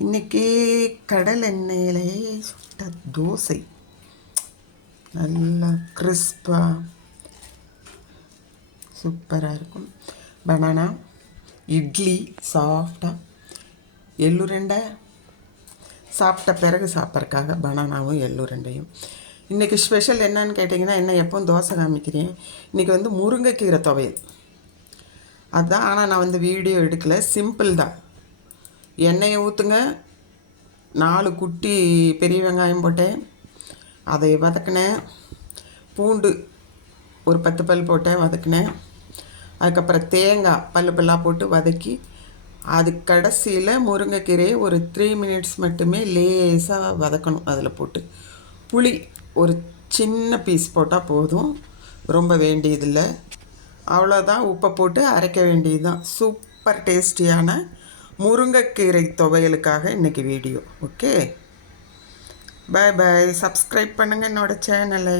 இன்றைக்கி கடல் எண்ணெயிலே சுட்ட தோசை நல்லா கிறிஸ்பாக சூப்பராக இருக்கும். பனானா இட்லி சாஃப்டாக, எள்ளுருண்டை சாப்பிட்ட பிறகு சாப்பிட்றதுக்காக பனானாவும் எள்ளுருண்டையும். இன்றைக்கி ஸ்பெஷல் என்னன்னு கேட்டிங்கன்னா, என்ன எப்போவும் தோசை காமிக்கிறேன், இன்றைக்கி முருங்கைக்கீரை துவையல் அதுதான். ஆனால் நான் வீடியோ எடுக்கலை, சிம்பிள் தான். எண்ணெயை ஊற்றுங்க, 4 குட்டி பெரிய வெங்காயம் போட்டேன், அதை வதக்கினேன். பூண்டு ஒரு 10 பல் போட்டேன், வதக்கினேன். அதுக்கப்புறம் தேங்காய் பல்லாக போட்டு வதக்கி, அது கடைசியில் முருங்கைக்கீரையை ஒரு 3 மினிட்ஸ் மட்டுமே லேசாக வதக்கணும். அதில் போட்டு புளி ஒரு சின்ன பீஸ் போட்டால் போதும், ரொம்ப வேண்டியதில்லை. அவ்வளோதான். உப்பை போட்டு அரைக்க வேண்டியது தான். சூப்பர் டேஸ்டியான முருங்கைக்கீரை துவையலுக்காக இன்றைக்கி வீடியோ. ஓகே, பாய் பாய். சப்ஸ்கிரைப் பண்ணுங்கள் என்னோடய சேனலை.